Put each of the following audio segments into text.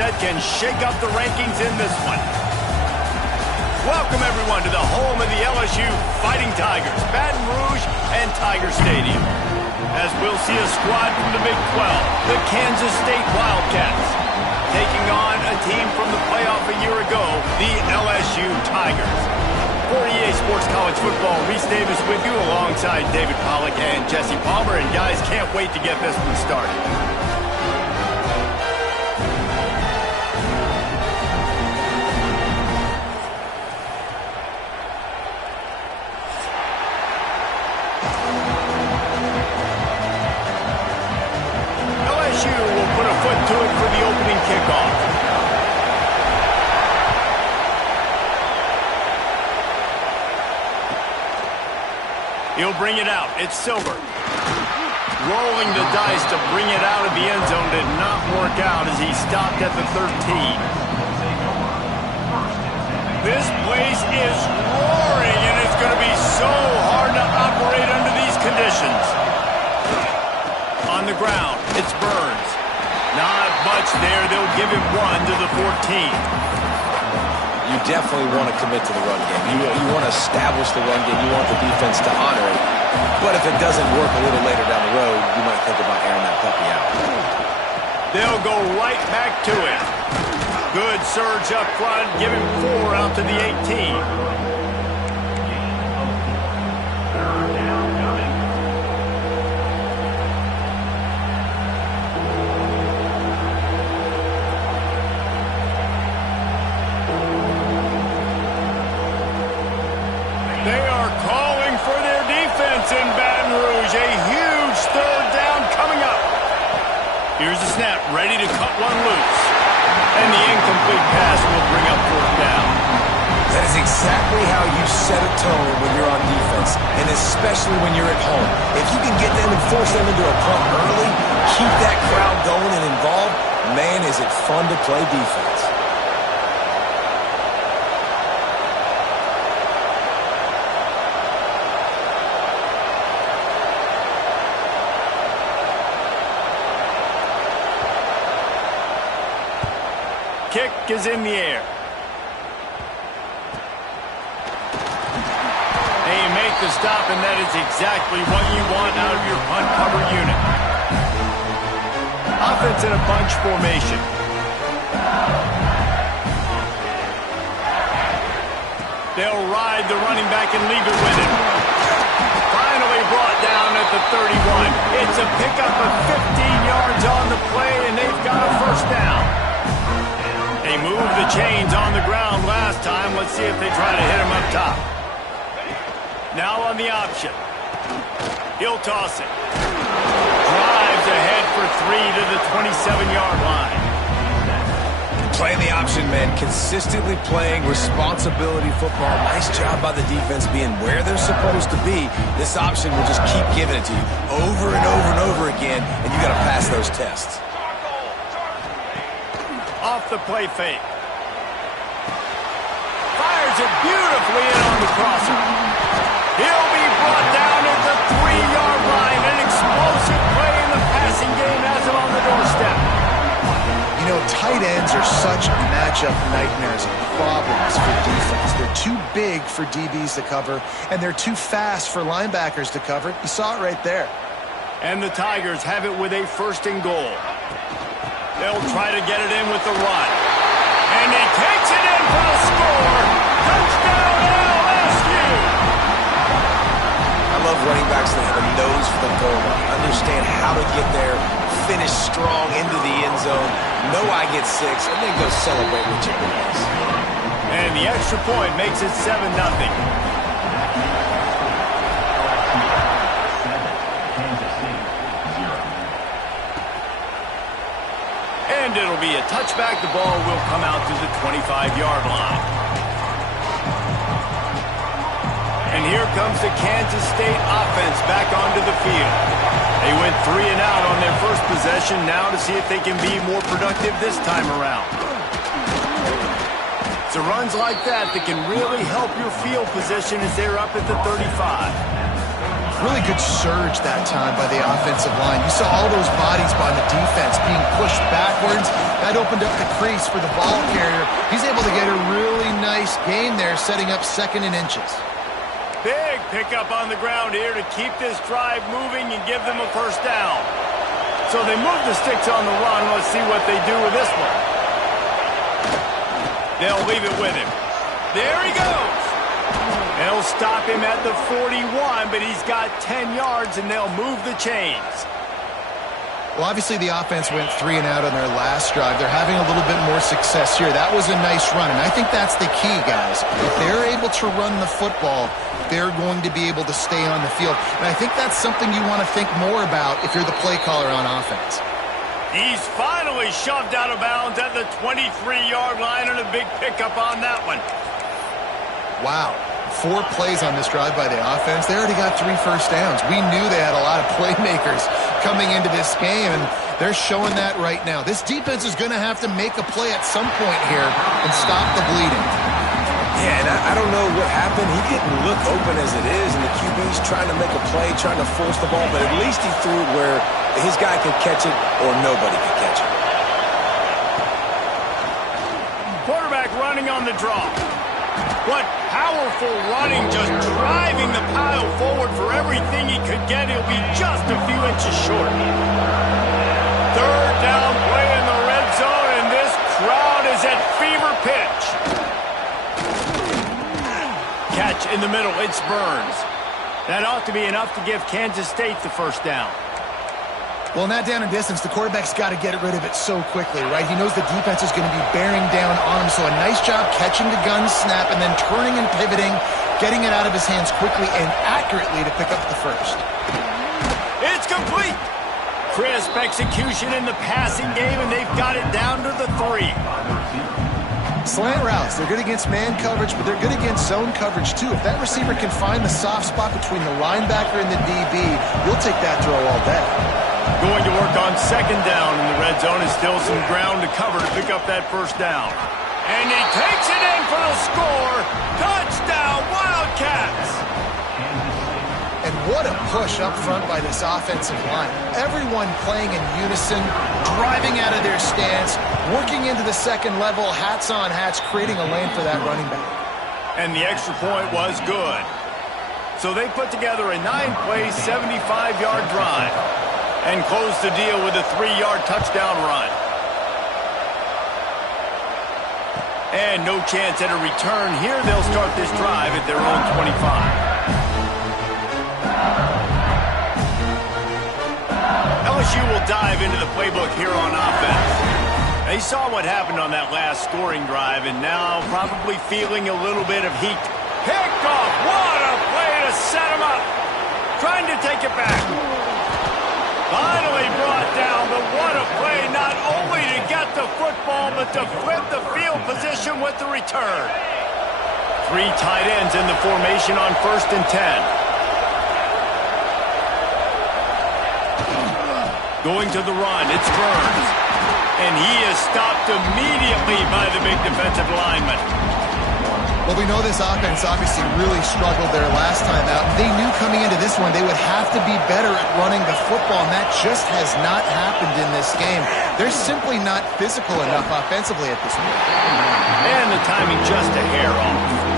set can shake up the rankings in this one. Welcome, everyone, to the home of the LSU Fighting Tigers, Baton Rouge and Tiger Stadium. As we'll see a squad from the Big 12, the Kansas State Wildcats, taking on a team from the playoff a year ago, the LSU Tigers. For EA Sports College Football, Reese Davis with you alongside David Pollack and Jesse Palmer. And guys, can't wait to get this one started. LSU will put a foot to it for the opening kickoff. He'll bring it out. It's Silver. Rolling the dice to bring it out of the end zone did not work out as he stopped at the 13. This place is roaring, and it's going to be so hard to operate under these conditions. On the ground, it's Burns. Not much there. They'll give him one to the 14. You definitely want to commit to the run game. You want to establish the run game. You want the defense to honor it. But if it doesn't work a little later down the road, you might think about airing that puppy out. They'll go right back to it. Good surge up front. Give him 4 out to the 18. In Baton Rouge, a huge third down coming up. Here's the snap, ready to cut one loose. And the incomplete pass will bring up 4th down. That is exactly how you set a tone when you're on defense, and especially when you're at home. If you can get them and force them into a punt early, keep that crowd going and involved, man, is it fun to play defense. Kick is in the air. They make the stop, and that is exactly what you want out of your punt cover unit. Offense in a bunch formation. They'll ride the running back and leave it with him. Finally brought down at the 31. It's a pickup of 15 yards on the play, and they've got a 1st down. They moved the chains on the ground last time. Let's see if they try to hit him up top. Now on the option. He'll toss it. Drives ahead for 3 to the 27-yard line. Playing the option, man. Consistently playing responsibility football. Nice job by the defense being where they're supposed to be. This option will just keep giving it to you over and over and over again, and you got to pass those tests. Off the play fake. Fires it beautifully in on the crosser. He'll be brought down at the 3-yard line. An explosive play in the passing game has him on the doorstep. You know, tight ends are such matchup nightmares and problems for defense. They're too big for DBs to cover, and they're too fast for linebackers to cover. You saw it right there. And the Tigers have it with a 1st and goal. They'll try to get it in with the run. And he takes it in for the score. Touchdown, LSU! I love running backs that have a nose for the goal line. Understand how to get there, finish strong into the end zone, know I get 6, and then go celebrate with your boys. And the extra point makes it 7-0. And it'll be a touchback. The ball will come out to the 25-yard line. And here comes the Kansas State offense back onto the field. They went 3 and out on their first possession. Now to see if they can be more productive this time around. It's the runs like that that can really help your field position as they're up at the 35. Really good surge that time by the offensive line. You saw all those bodies by the defense being pushed backwards, That opened up the crease for the ball carrier. He's able to get a really nice gain there, setting up 2nd and inches. Big pickup on the ground here to keep this drive moving and give them a first down. So they move the sticks on the run. Let's see what they do with this one. They'll leave it with him. There he goes. They'll stop him at the 41, but he's got 10 yards, and they'll move the chains. Well, obviously the offense went 3 and out on their last drive. They're having a little bit more success here. That was a nice run, and I think that's the key, guys. If they're able to run the football, they're going to be able to stay on the field. And I think that's something you want to think more about if you're the play caller on offense. He's finally shoved out of bounds at the 23-yard line, and a big pickup on that one. Wow. 4 plays on this drive by the offense. They already got 3 first downs. We knew they had a lot of playmakers coming into this game, and they're showing that right now. This defense is going to have to make a play at some point here and stop the bleeding. Yeah, and I don't know what happened. He didn't look open as it is, and the QB's trying to make a play, trying to force the ball, but at least he threw it where his guy could catch it or nobody could catch it. Quarterback running on the draw. What powerful running, just driving the pile forward for everything he could get. He'll be just a few inches short. 3rd down play in the red zone, and this crowd is at fever pitch. Catch in the middle, it's Burns. That ought to be enough to give Kansas State the first down. Well, in that down and distance, the quarterback's got to get rid of it so quickly, right? He knows the defense is going to be bearing down on him, so a nice job catching the gun snap and then turning and pivoting, getting it out of his hands quickly and accurately to pick up the first. It's complete. Crisp execution in the passing game, and they've got it down to the 3. Slant routes, they're good against man coverage, but they're good against zone coverage too. If that receiver can find the soft spot between the linebacker and the DB, you'll take that throw all day. Going to work on 2nd down in the red zone, and still some ground to cover to pick up that first down. And he takes it in for the score. Touchdown, Wildcats! And what a push up front by this offensive line. Everyone playing in unison, driving out of their stance, working into the 2nd level, hats on hats, creating a lane for that running back. And the extra point was good. So they put together a 9-play, 75-yard drive and close the deal with a 3-yard touchdown run. And no chance at a return here. They'll start this drive at their own 25. LSU will dive into the playbook here on offense. They saw what happened on that last scoring drive, and now probably feeling a little bit of heat. Picked off. What a play to set him up. Trying to take it back. Finally brought down, but what a play, not only to get the football, but to flip the field position with the return. 3 tight ends in the formation on 1st and 10. Going to the run, it's Burns. And he is stopped immediately by the big defensive lineman. Well, we know this offense obviously really struggled their last time out. They knew coming into this one they would have to be better at running the football, and that just has not happened in this game. They're simply not physical enough offensively at this point. And the timing just a hair off.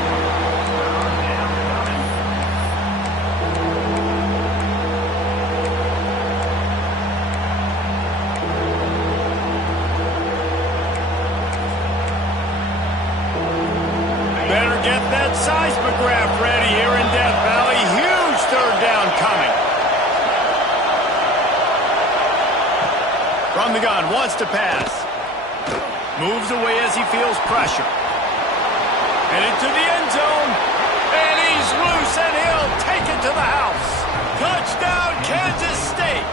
Get that seismograph ready here in Death Valley. Huge 3rd down coming. From the gun, wants to pass. Moves away as he feels pressure. Headed to the end zone. And he's loose, and he'll take it to the house. Touchdown, Kansas State.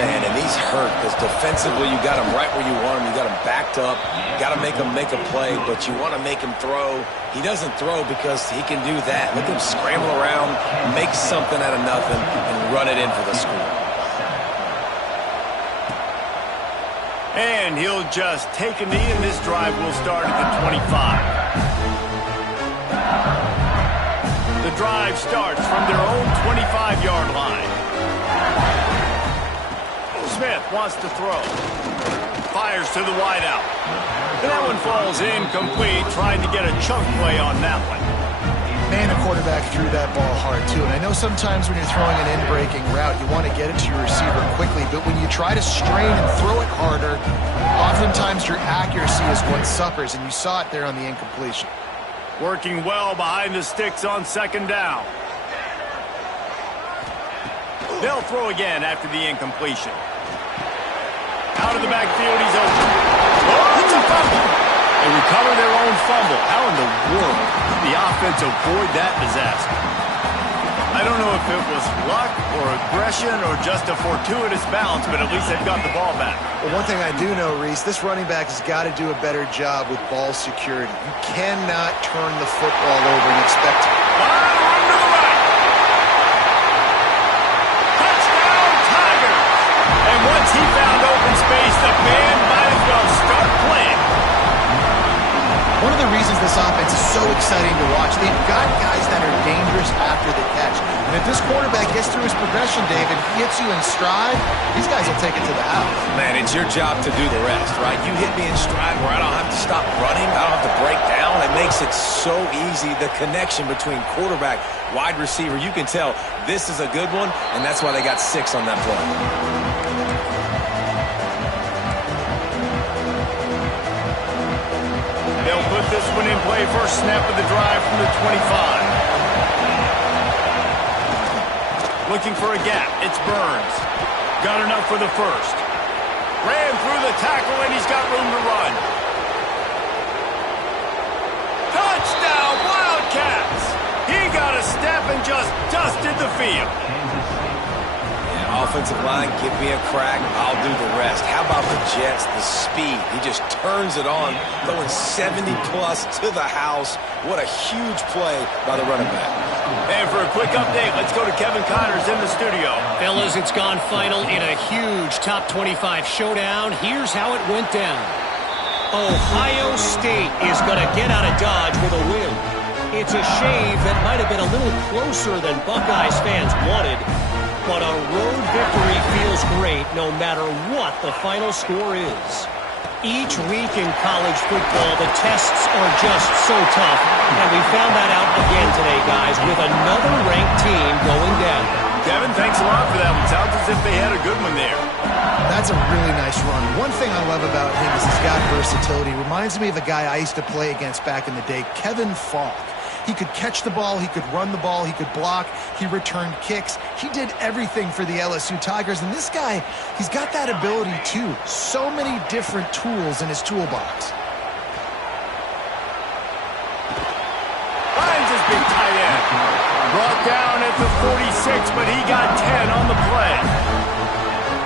Man, and he's hurt because defensively you got him right where you want him. You got him backed up. You got to make him make a play, but you want to make him throw. He doesn't throw because he can do that. Let him scramble around, make something out of nothing, and run it in for the score. And he'll just take a knee, and this drive will start at the 25. The drive starts from their own 25-yard line. Smith wants to throw. fires to the wideout. And that one falls incomplete, trying to get a chunk play on that one. Man, the quarterback threw that ball hard, too. And I know sometimes when you're throwing an in-breaking route, you want to get it to your receiver quickly. But when you try to strain and throw it harder, oftentimes your accuracy is what suffers. And you saw it there on the incompletion. Working well behind the sticks on second down. They'll throw again after the incompletion. Out of the backfield, he's open. Oh, it's a fumble. They recover their own fumble. How in the world did the offense avoid that disaster? I don't know if it was luck or aggression or just a fortuitous bounce, but at least they've got the ball back. Well, one thing I do know, Reese, this running back has got to do a better job with ball security. You cannot turn the football over and expect to. Run to the right. Touchdown, Tigers. And once he found open space, the band might as well start playing. One of the reasons this offense is so exciting to watch, they've got guys that are dangerous after the catch. And if this quarterback gets through his progression, David, hits you in stride, these guys will take it to the house. Man, it's your job to do the rest, right? You hit me in stride where I don't have to stop running. I don't have to break down. It makes it so easy. The connection between quarterback, wide receiver, you can tell this is a good one, and that's why they got 6 on that play. They'll put this one in play. First snap of the drive from the 25. Looking for a gap. It's Burns. Got enough for the first. Ran through the tackle, and he's got room to run. Touchdown, Wildcats! He got a step and just dusted the field. Offensive line, give me a crack, I'll do the rest. How about the Jets, the speed? He just turns it on, throwing 70-plus to the house. What a huge play by the running back. And for a quick update, let's go to Kevin Connors in the studio. Fellas, it's gone final in a huge top 25 showdown. Here's how it went down. Ohio State is going to get out of Dodge with a win. It's a shave that might have been a little closer than Buckeyes fans wanted. But a road victory feels great no matter what the final score is. Each week in college football, the tests are just so tough. And we found that out again today, guys, with another ranked team going down. Kevin, thanks a lot for that one. Sounds as if they had a good one there. That's a really nice run. One thing I love about him is he's got versatility. Reminds me of a guy I used to play against back in the day, Kevin Falk. He could catch the ball, he could run the ball, he could block, he returned kicks. He did everything for the LSU Tigers, and this guy, he's got that ability too. So many different tools in his toolbox. Finds his big tight end. Brought down at the 46, but he got 10 on the play.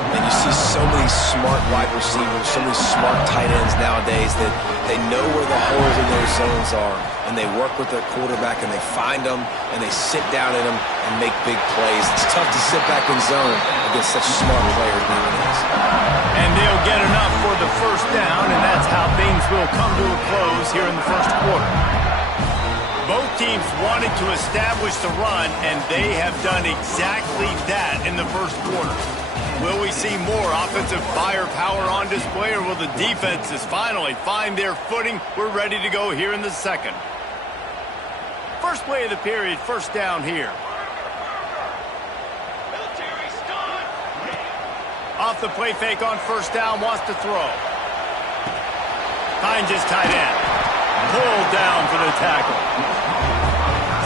And you see so many smart wide receivers, so many smart tight ends nowadays that they know where the holes in their zones are, and they work with their quarterback, and they find them, and they sit down in them and make big plays. It's tough to sit back in zone against such smart players nowadays. And they'll get enough for the first down, and that's how things will come to a close here in the first quarter. Both teams wanted to establish the run, and they have done exactly that in the first quarter. Will we see more offensive firepower on display, or will the defenses finally find their footing? We're ready to go here in the second. First play of the period, first down here. Off the play fake on first down, wants to throw. Finds his tight end. Pulled down for the tackle.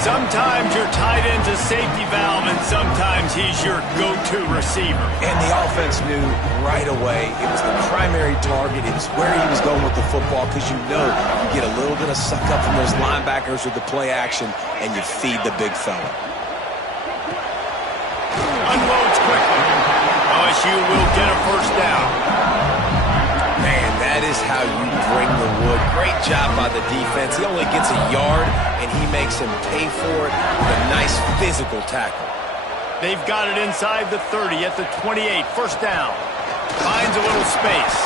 Sometimes your tight end's a safety valve, and sometimes he's your go-to receiver. And the offense knew right away it was the primary target. It was where he was going with the football, because you know you get a little bit of suck up from those linebackers with the play action, and you feed the big fella. Unloads quickly. LSU will get a first down. Man, that is how you bring the wood. Great job by the defense. He only gets a yard, and he makes him pay for it with a nice physical tackle. They've got it inside the 30 at the 28. First down. Finds a little space.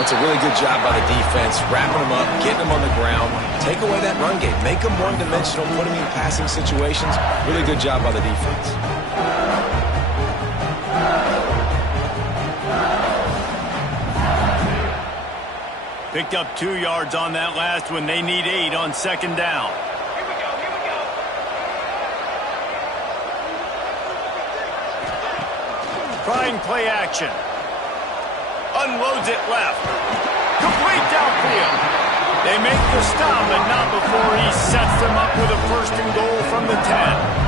That's a really good job by the defense, wrapping them up, getting them on the ground. Take away that run game. Make them one-dimensional, put them in passing situations. Really good job by the defense. Picked up 2 yards on that last one. They need 8 on second down. Trying play action. Unloads it left. Complete downfield. They make the stop, but not before he sets them up with a 1st and goal from the 10.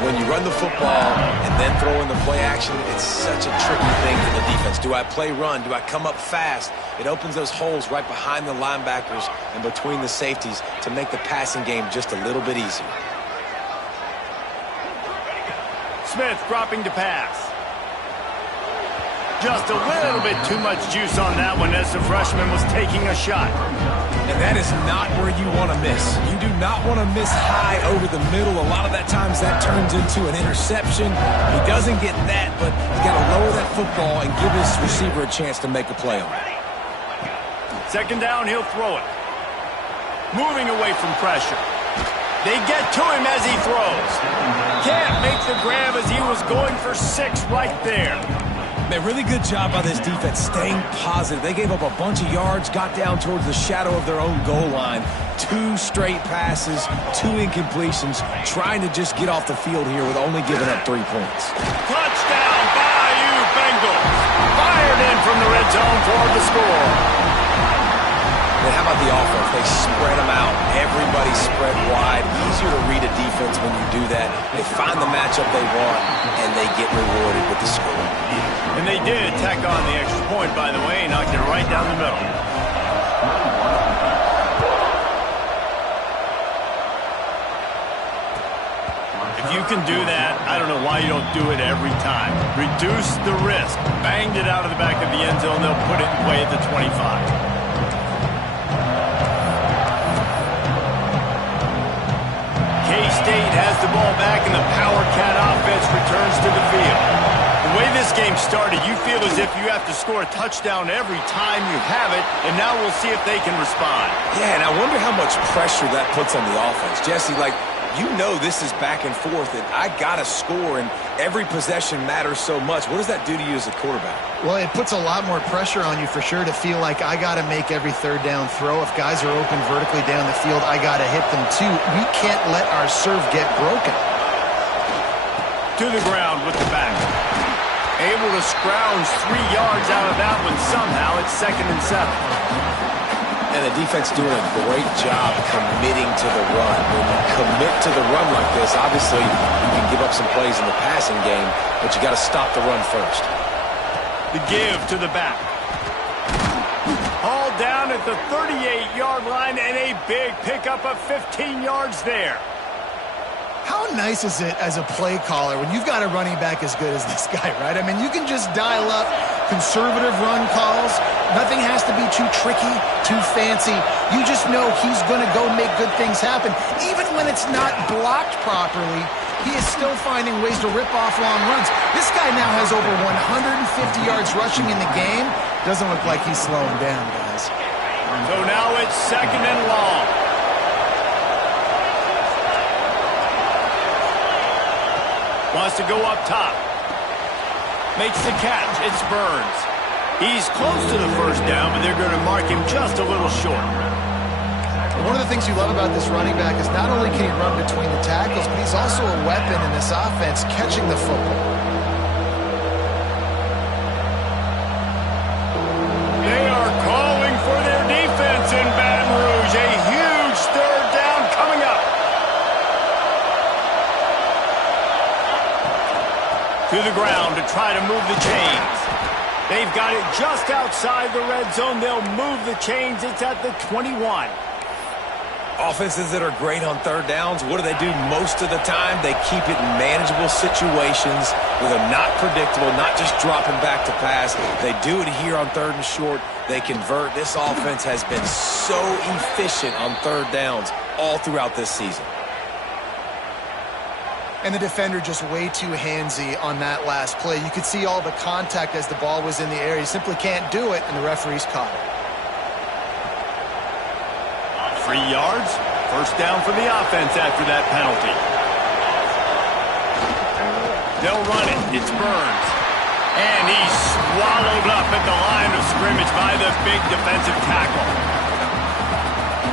When you run the football and then throw in the play action, it's such a tricky thing for the defense. Do I play run? Do I come up fast? It opens those holes right behind the linebackers and between the safeties to make the passing game just a little bit easier. Smith dropping to pass. Just a little bit too much juice on that one as the freshman was taking a shot. And that is not where you want to miss. You do not want to miss high over the middle. A lot of that times that turns into an interception. He doesn't get that, but he's got to lower that football and give his receiver a chance to make a play on it. Second down, he'll throw it. Moving away from pressure. They get to him as he throws. Can't make the grab as he was going for 6 right there. Man, really good job by this defense staying positive. They gave up a bunch of yards, got down towards the shadow of their own goal line. 2 straight passes, 2 incompletions, trying to just get off the field here with only giving up 3 points. Touchdown, Bayou Bengals. Fired in from the red zone for the score. And how about the offense? They spread them out. Everybody spread wide. Easier to read a defense when you do that. They find the matchup they want, and they get rewarded with the score. And they did tack on the extra point, by the way, knocked it right down the middle. If you can do that, I don't know why you don't do it every time. Reduce the risk. Banged it out of the back of the end zone. They'll put it in play at the 25. K-State has the ball back, and the Power Cat offense returns to the field. The way this game started, you feel as if you have to score a touchdown every time you have it, and now we'll see if they can respond. Yeah, and I wonder how much pressure that puts on the offense. Jesse, you know this is back and forth, and I got to score, and every possession matters so much. What does that do to you as a quarterback? Well, it puts a lot more pressure on you for sure to feel like I got to make every 3rd down throw. If guys are open vertically down the field, I got to hit them too. We can't let our serve get broken. To the ground with the back. Able to scrounge 3 yards out of that one somehow. It's 2nd and 7. And the defense doing a great job committing to the run. When you commit to the run like this, obviously you can give up some plays in the passing game, but you got to stop the run first. The give to the back. Hauled down at the 38-yard line, and a big pickup of 15 yards there. How nice is it as a play caller when you've got a running back as good as this guy, right? I mean, you can just dial up conservative run calls. Nothing has to be too tricky, too fancy. You just know he's going to go make good things happen. Even when it's not blocked properly, he is still finding ways to rip off long runs. This guy now has over 150 yards rushing in the game. Doesn't look like he's slowing down, guys. So now it's 2nd and long. Wants to go up top. Makes the catch. It's Burns. He's close to the 1st down, but they're going to mark him just a little short. One of the things you love about this running back is not only can he run between the tackles, but he's also a weapon in this offense catching the football. They are calling for their defense in Baton Rouge. A huge 3rd down coming up. To the ground to try to move the chains. They've got it just outside the red zone. They'll move the chains. It's at the 21. Offenses that are great on 3rd downs, what do they do most of the time? They keep it in manageable situations where they're not predictable, not just dropping back to pass. They do it here on 3rd and short. They convert. This offense has been so efficient on 3rd downs all throughout this season. And the defender just way too handsy on that last play. You could see all the contact as the ball was in the air. You simply can't do it, and the referee's caught it. 3 yards. 1st down for the offense after that penalty. They'll run it. It's Burns. And he's swallowed up at the line of scrimmage by the big defensive tackle.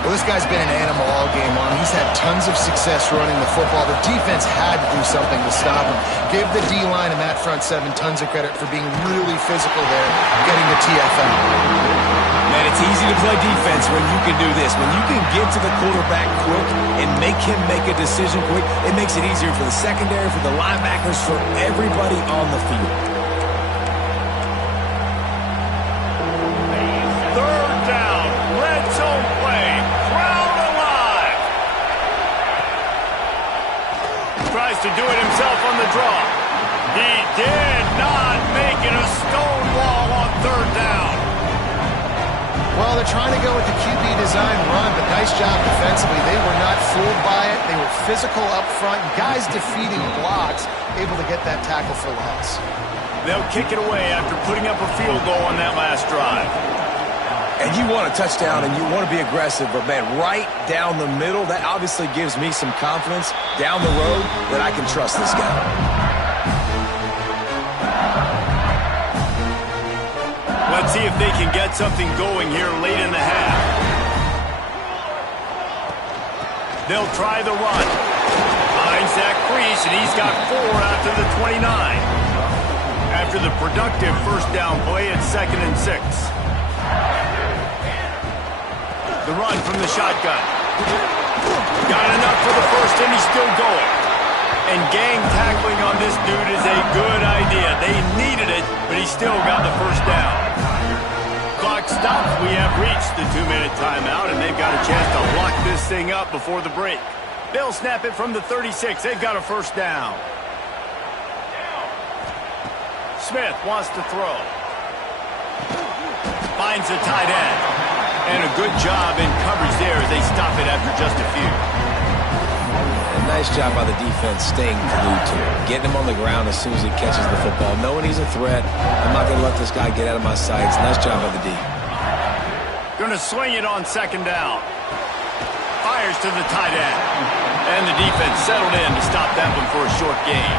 Well, this guy's been an animal all game long. He's had tons of success running the football. The defense had to do something to stop him. Give the D-line and that front seven tons of credit for being really physical there, getting the TFL. Man, it's easy to play defense when you can do this. When you can get to the quarterback quick and make him make a decision quick, it makes it easier for the secondary, for the linebackers, for everybody on the field. Third down, red zone play, crowd alive. Tries to do it himself on the draw. He did not make it a stone wall on third down. Well, they're trying to go with the QB design run, but nice job defensively. They were not fooled by it. They were physical up front. Guys defeating blocks, able to get that tackle for loss. They'll kick it away after putting up a field goal on that last drive. And you want a touchdown and you want to be aggressive, but, man, right down the middle, that obviously gives me some confidence down the road that I can trust this guy. Let's see if they can get something going here late in the half. They'll try the run. Finds that crease, and he's got 4 out to the 29. After the productive first down play, it's 2nd and 6. The run from the shotgun. Got enough for the first, and he's still going. And gang tackling on this dude is a good idea. They needed it, but he still got the first down. Clock stops. We have reached the 2-minute timeout, and they've got a chance to lock this thing up before the break. They'll snap it from the 36. They've got a first down. Smith wants to throw. Finds a tight end. And a good job in coverage there as they stop it after just a few. A nice job by the defense staying glued to him. Getting him on the ground as soon as he catches the football. Knowing he's a threat. I'm not going to let this guy get out of my sights. Nice job by the D. Going to swing it on 2nd down. Fires to the tight end. And the defense settled in to stop that one for a short gain.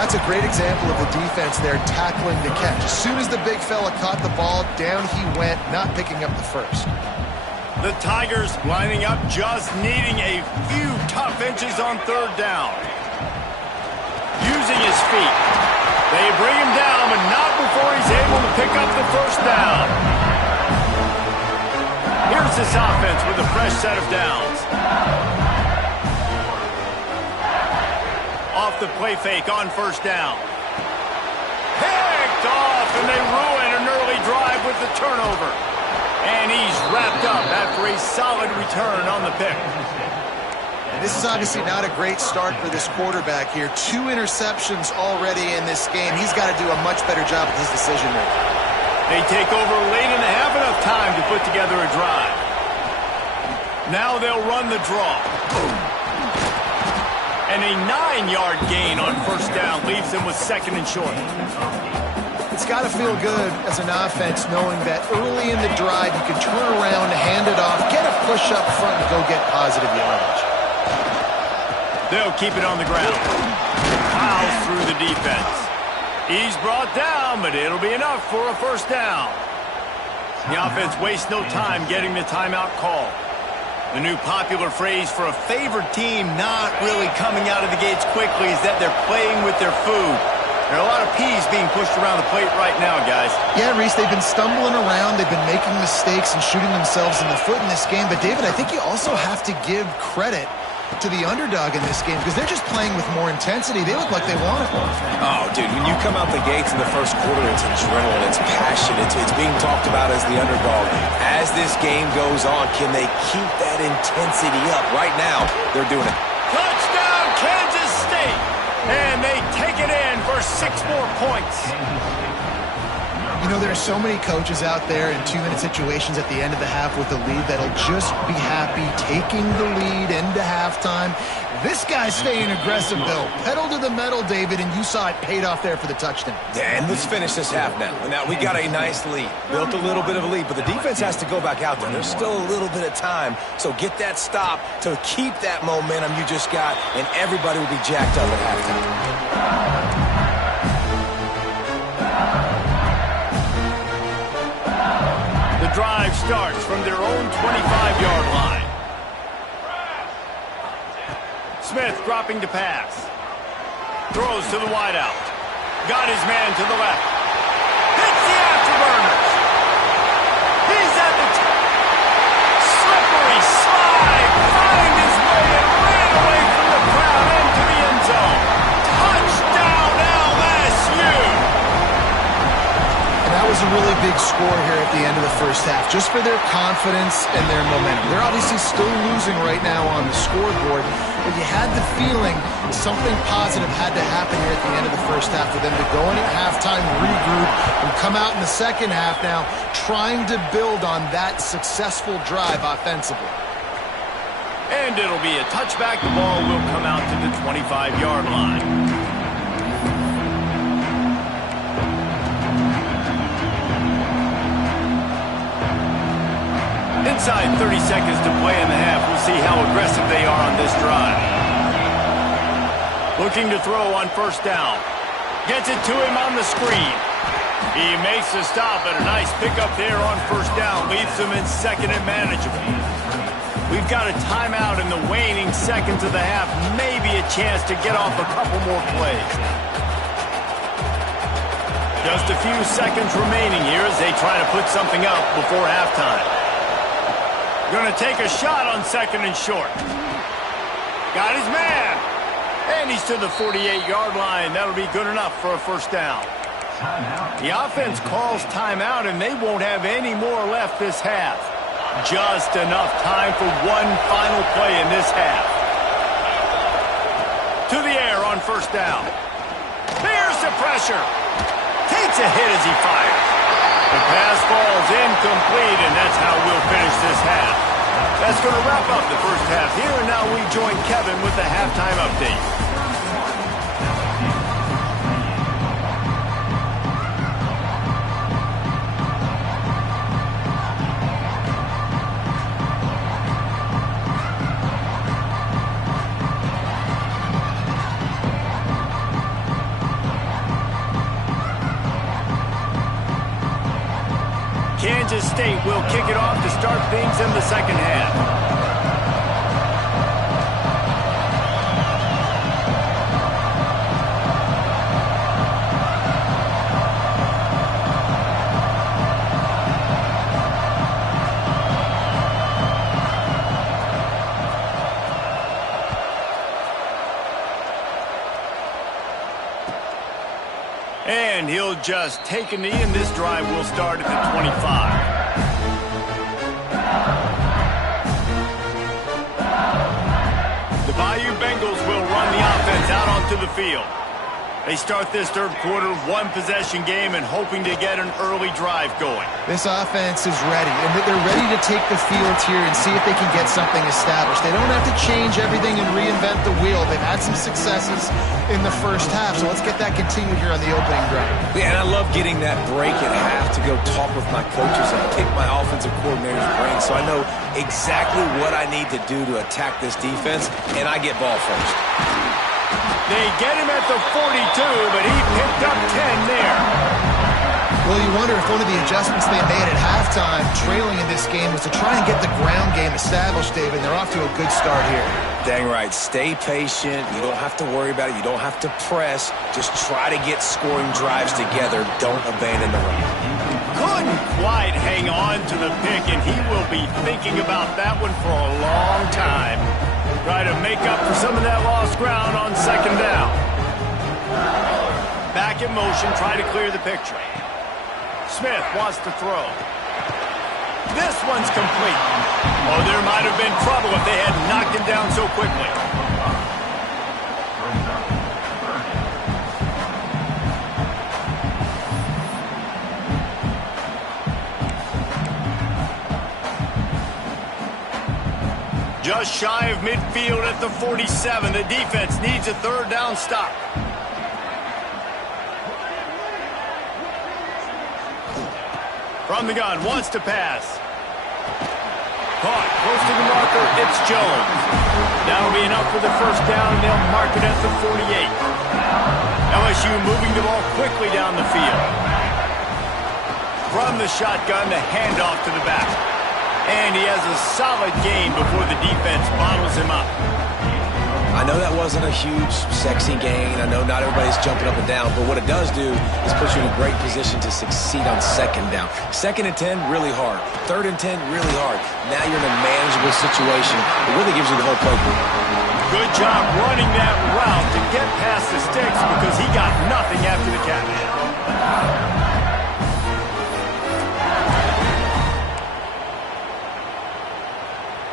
That's a great example of the defense there tackling the catch. As soon as the big fella caught the ball, down he went, not picking up the first. The Tigers lining up, just needing a few tough inches on 3rd down. Using his feet. They bring him down, but not before he's able to pick up the first down. Here's this offense with a fresh set of downs. Off the play fake on 1st down. Picked off, and they ruin an early drive with the turnover. And he's wrapped up after a solid return on the pick. This is obviously not a great start for this quarterback here. 2 interceptions already in this game. He's got to do a much better job with his decision making. They take over late and they have enough time to put together a drive. Now they'll run the draw. And a 9-yard gain on 1st down leaves them with 2nd and short. It's got to feel good as an offense knowing that early in the drive you can turn around, hand it off, get a push up front, and go get positive yardage. They'll keep it on the ground. Plows through the defense. He's brought down, but it'll be enough for a first down. The offense wastes no time getting the timeout call. The new popular phrase for a favored team not really coming out of the gates quickly is that they're playing with their food. There are a lot of peas being pushed around the plate right now, guys. Yeah, Reese, they've been stumbling around. They've been making mistakes and shooting themselves in the foot in this game. But, David, I think you also have to give credit to the underdog in this game because they're just playing with more intensity. They look like they want it more. Oh, dude, when you come out the gates in the first quarter, it's adrenaline, it's passion, it's being talked about as the underdog. As this game goes on, can they keep that intensity up? Right now, they're doing it. Touchdown, Kansas State! And they take it in for 6 more points. You know, there are so many coaches out there in 2-minute situations at the end of the half with the lead that'll just be happy taking the lead into halftime. This guy's staying aggressive, though. Pedal to the metal, David, and you saw it paid off there for the touchdown. And let's finish this half now. Now, we got a nice lead. Built a little bit of a lead, but the defense has to go back out there. There's still a little bit of time, so get that stop to keep that momentum you just got, and everybody will be jacked up at halftime. the drive starts from their own 25-yard line. Smith dropping to pass. Throws to the wideout. Got his man to the left. Hits the afterburners. He's at the slippery slide. Find his way and ran away from the crowd into the end zone. Touchdown LSU. And that was a really big score here at the end of the first half, just for their confidence and their momentum. They're obviously still losing right now on the scoreboard, but you had the feeling something positive had to happen here at the end of the first half for them to go in at halftime, regroup, and come out in the second half now trying to build on that successful drive offensively. And it'll be a touchback. The ball will come out to the 25-yard line. Inside 30 seconds to play in the half. We'll see how aggressive they are on this drive. Looking to throw on first down. Gets it to him on the screen. He makes the stop, but a nice pickup there on first down. Leaves them in second and manageable. We've got a timeout in the waning seconds of the half. Maybe a chance to get off a couple more plays. Just a few seconds remaining here as they try to put something up before halftime. Going to take a shot on second and short. Got his man. And he's to the 48-yard line. That'll be good enough for a first down. The offense calls timeout, and they won't have any more left this half. Just enough time for one final play in this half. To the air on first down. There's the pressure. Takes a hit as he fires. The pass falls incomplete, and that's how we'll finish this half. That's going to wrap up the first half here, and now we join Kevin with the halftime update. Kansas State will kick it off to start things in the second half. And he'll just take a knee, and this drive will start at the 25. The Bayou Bengals will run the offense out onto the field. They start this third quarter, one-possession game, and hoping to get an early drive going. This offense is ready, and they're ready to take the field here and see if they can get something established. They don't have to change everything and reinvent the wheel. They've had some successes in the first half, so let's get that continued here on the opening drive. Yeah, and I love getting that break at half to go talk with my coaches and pick my offensive coordinator's brain so I know exactly what I need to do to attack this defense, and I get ball first. They get him at the 42, but he picked up 10 there. Well, you wonder if one of the adjustments they made at halftime, trailing in this game, was to try and get the ground game established, David. They're off to a good start here. Dang right. Stay patient. You don't have to worry about it. You don't have to press. Just try to get scoring drives together. Don't abandon the run. Couldn't quite hang on to the pick, and he will be thinking about that one for a long time. Try to make up for some of that lost ground on second down. Back in motion, try to clear the picture. Smith wants to throw. This one's complete. Oh, there might have been trouble if they had knocked him down so quickly. Just shy of midfield at the 47. The defense needs a third down stop. From the gun, wants to pass. Caught, close to the marker, it's Jones. That'll be enough for the first down, and they'll mark it at the 48. LSU moving the ball quickly down the field. From the shotgun, the handoff to the mind he has a solid gain before the defense bottles him up. I know that wasn't a huge, sexy gain. I know not everybody's jumping up and down, but what it does do is put you in a great position to succeed on second down. 2nd and 10, really hard. 3rd and 10, really hard. Now you're in a manageable situation. It really gives you the whole playbook. Good job running that route to get past the sticks because he got nothing after the catch.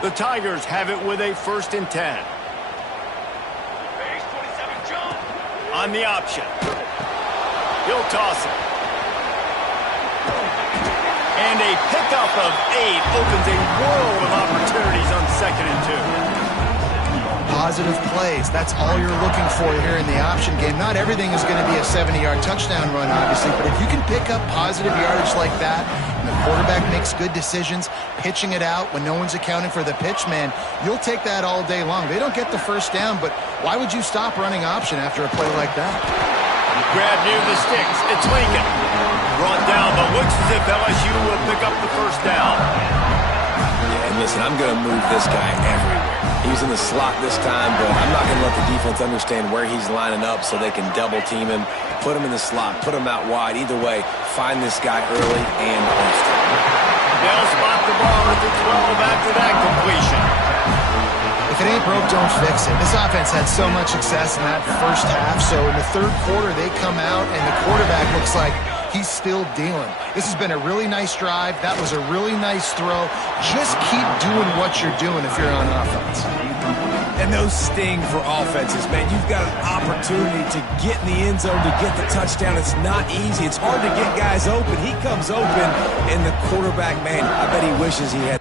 The Tigers have it with a 1st and 10. On the option. He'll toss it. And a pickup of 8 opens a world of opportunities on 2nd and 2. Positive plays. That's all you're looking for here in the option game. Not everything is going to be a 70-yard touchdown run, obviously, but if you can pick up positive yardage like that, and the quarterback makes good decisions, pitching it out when no one's accounting for the pitch, man, you'll take that all day long. They don't get the 1st down, but why would you stop running option after a play like that? Grab near the sticks. It's Lincoln. Brought down, but looks as if LSU will pick up the 1st down. Yeah, and listen, I'm going to move this guy everywhere. He's in the slot this time, but I'm not going to let the defense understand where he's lining up so they can double team him, put him in the slot, put him out wide. Either way, find this guy early and often. They'll spot the ball at the 12 after that completion. If it ain't broke, don't fix it. This offense had so much success in that 1st half, so in the 3rd quarter, they come out, and the quarterback looks like he's still dealing. This has been a really nice drive. That was a really nice throw. Just keep doing what you're doing if you're on offense. And those sting for offenses, man. You've got an opportunity to get in the end zone, to get the touchdown. It's not easy. It's hard to get guys open. He comes open, and the quarterback, man, I bet he wishes he had